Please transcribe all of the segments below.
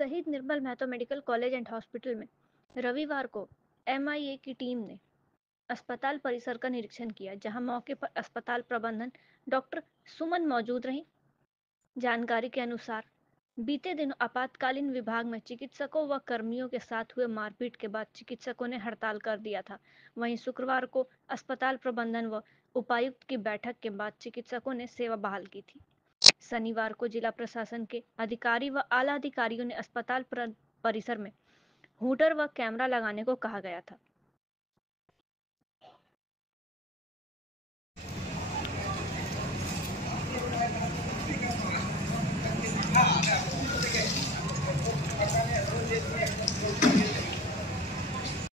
शहीद Nirmal Mahto medical college and hospital में रविवार को एमआईए की टीम ने अस्पताल परिसर का निरीक्षण किया, जहां मौके पर अस्पताल प्रबंधन डॉक्टर सुमन मौजूद रहीं। जानकारी के अनुसार बीते दिनों आपातकालीन विभाग में चिकित्सकों व कर्मियों के साथ हुए मारपीट के बाद चिकित्सकों ने हड़ताल कर दिया था। वहीं शुक्रवार को अस्पताल प्रबंधन व उपायुक्त की बैठक के बाद चिकित्सकों ने सेवा बहाल की थी। शनिवार को जिला प्रशासन के अधिकारी व आला अधिकारियों ने अस्पताल परिसर में हूटर व कैमरा लगाने को कहा गया था।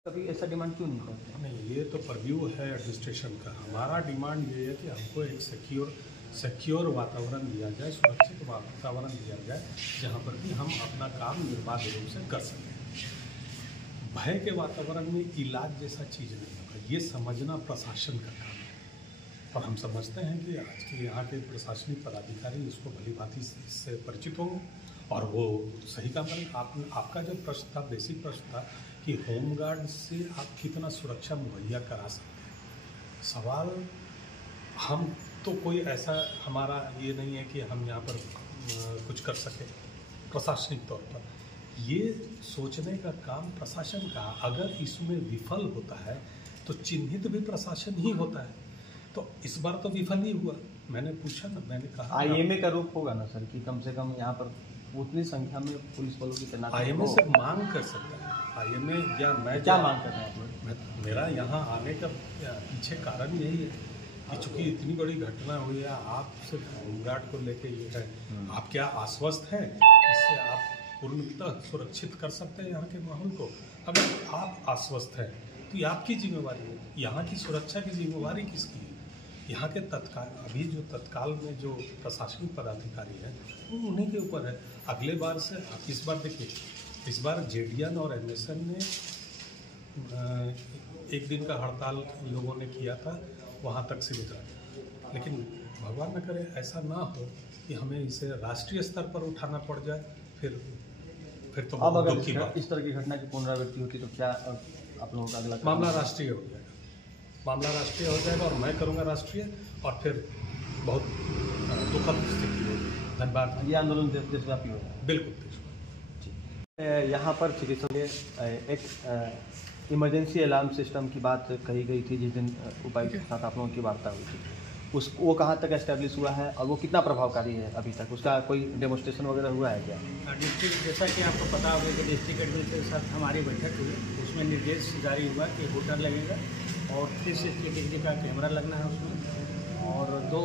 कभी ऐसा डिमांड क्यों नहीं करते? नहीं, ये तो परव्यू है एडमिनिस्ट्रेशन का। हमारा डिमांड ये है कि हमको एक सिक्योर वातावरण दिया जाए, सुरक्षित वातावरण दिया जाए, जहाँ पर भी हम अपना काम निर्बाध रूप से कर सकें। भय के वातावरण में इलाज जैसा चीज़ नहीं होगा, ये समझना प्रशासन का काम है। और हम समझते हैं कि आज के यहाँ के प्रशासनिक पदाधिकारी इसको भली भांति इससे परिचित होंगे और वो सही काम करें। आपका जो प्रश्न था, बेसिक प्रश्न था कि होमगार्ड से आप कितना सुरक्षा मुहैया करा सकते हैं। सवाल हम तो कोई ऐसा हमारा ये नहीं है कि हम यहाँ पर कुछ कर सके प्रशासनिक तौर पर। ये सोचने का काम प्रशासन का, अगर इसमें विफल होता है तो चिन्हित भी प्रशासन ही होता है। तो इस बार तो विफल ही हुआ। मैंने पूछा ना, मैंने कहा आईएमए का रूप होगा ना सर, कि कम से कम यहाँ पर उतनी संख्या में पुलिस बलों की तैनाती। आईएमए से मांग कर सकता है। आईएमए या मैं क्या मांग कर रहे हैं आप लोग? मेरा यहाँ आने का पीछे कारण यही है कि चूंकि इतनी बड़ी घटना हुई है, आप सिर्फ होमगार्ड को लेके ये है, आप क्या आश्वस्त हैं इससे आप पूर्णतः सुरक्षित कर सकते हैं यहाँ के माहौल को? अगर आप आश्वस्त हैं तो ये आपकी जिम्मेवारी है। यहाँ की सुरक्षा की जिम्मेवारी किसकी है? यहाँ के तत्काल में जो प्रशासनिक पदाधिकारी हैं वो उन्हीं के ऊपर है। अगले बार से आप इस बार देखिए, इस बार जेडीएन और एमएसएन ने एक दिन का हड़ताल लोगों ने किया था, वहाँ तक सीमित रहा। लेकिन भगवान न करे ऐसा ना हो कि हमें इसे राष्ट्रीय स्तर पर उठाना पड़ जाए। फिर तो अब अगर इस तरह की घटना की पुनरावृत्ति होती तो क्या आप लोगों का अगला मामला राष्ट्रीय हो जाएगा? मामला राष्ट्रीय हो जाएगा और मैं करूँगा राष्ट्रीय, और फिर बहुत दुखद स्थिति होगी। धन्यवाद। ये आंदोलन देशव्यापी होगा? बिल्कुल। यहाँ पर चिकित्सक एक इमरजेंसी अलार्म सिस्टम की बात कही गई थी जिस दिन उपायुक्त के साथ आप लोगों की वार्ता हुई थी। वो कहाँ तक एस्टेब्लिश हुआ है और वो कितना प्रभावकारी है अभी तक? उसका कोई डेमोन्स्ट्रेशन वगैरह हुआ है क्या? डिस्ट्रिक्ट, जैसा कि आपको पता होगा कि डिस्ट्रिक्ट एडमिनिस्ट्रेशन के साथ हमारी बैठक हुई, उसमें निर्देश जारी हुआ कि हूटर लगेगा और 360 का कैमरा लगना है उसमें, और 2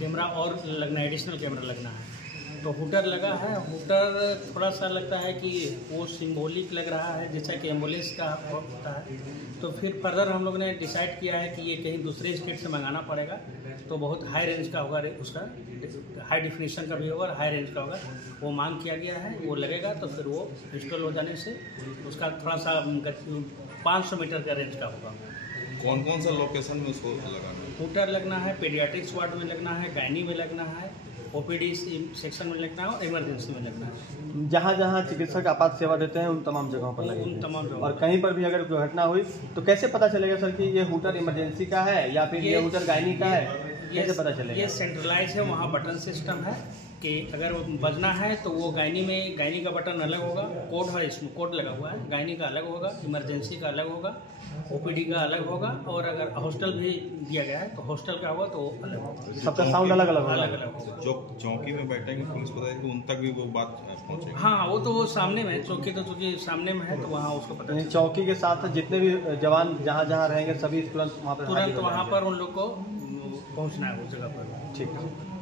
कैमरा और लगना है, एडिशनल कैमरा लगना है। तो हूटर लगा है। हूटर थोड़ा सा लगता है कि वो सिंबॉलिक लग रहा है, जैसा कि एम्बुलेंस का होता है। तो फिर फर्दर हम लोग ने डिसाइड किया है कि ये कहीं दूसरे स्टेट से मंगाना पड़ेगा, तो बहुत हाई रेंज का होगा, उसका हाई डिफिनीशन का भी होगा, हाई रेंज का होगा। वो मांग किया गया है, वो लगेगा। तो फिर वो इंस्टॉल हो जाने से उसका थोड़ा सा 500 मीटर का रेंज का होगा। कौन कौन सा लोकेशन में उसको लगाना है? हूटर लगना है, पेडियाट्रिक्स वार्ड में लगना है, गायनी में लगना है, ओपीडी सेक्शन में लगना है और इमरजेंसी में लगना है। जहाँ जहाँ चिकित्सक आपात सेवा देते हैं उन तमाम जगहों पर लगेंगे। उन तमाम जगहों और कहीं पर भी अगर दुर्घटना हुई तो कैसे पता चलेगा सर कि ये हूटर इमरजेंसी का है या फिर ये हूटर गायनी का है? कैसे पता चलेगा? ये सेंट्रलाइज है, वहाँ बटन सिस्टम है कि अगर बजना है तो वो गायनी का बटन अलग होगा, कोड है, इसमें कोड लगा हुआ है। गायनी का अलग होगा, इमरजेंसी का अलग होगा, ओपीडी का अलग होगा, और अगर हॉस्टल भी दिया गया है तो हॉस्टल का होगा तो अलग होगा। सबका साउंड अलग अलग होगा। जो चौकी में बैठेंगे पुलिस पदाधिकारी उन तक भी वो बात पहुँचेगी? हाँ, वो तो वो सामने में, चौकी तो चूँकि सामने में है तो वहाँ उसको पता चौकी के साथ जितने भी जवान जहाँ जहाँ रहेंगे सभी तुरंत वहाँ पर वहाँ पर उन लोग को पहुँचना है उस जगह पर। ठीक है।